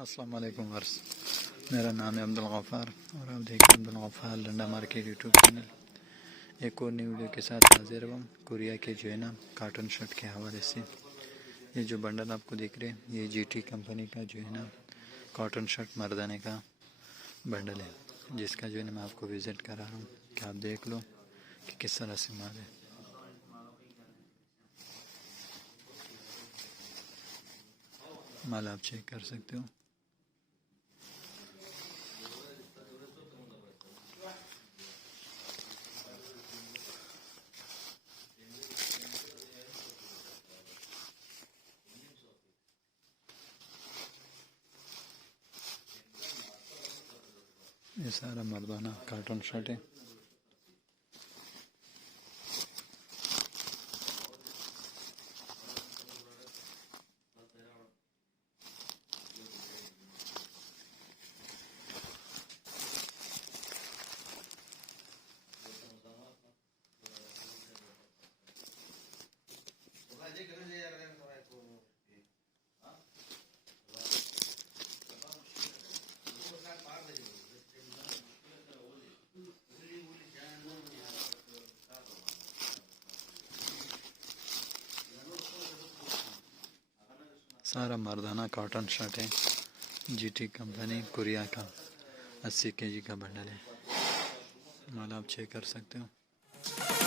अस्सलाम वालेकुम वर्स। मेरा नाम है अब्दुल गफ़ार और आप देख रहे हैं Abdul Ghaffar Landa market YouTube channel. एक और नई वीडियो के साथ हाजिर हूँ कोरिया के जो है ना कार्टन शर्ट के हवाले से। ये जो बंडल आपको दिख रहे हैं ये जीटी कंपनी का जो है ना कॉटन शर्ट मर्दाने का बंडल है, जिसका जो है ना मैं आपको विज़िट करा रहा हूँ कि आप देख लो कि किस तरह से माल है। माल आप चेक कर सकते हो। ये सारा मर्दाना कार्टन शर्ट है। सारा मर्दाना कॉटन शर्ट है, जीटी कंपनी कोरिया का 80 केजी का बंडल है। माल आप चेक कर सकते हो।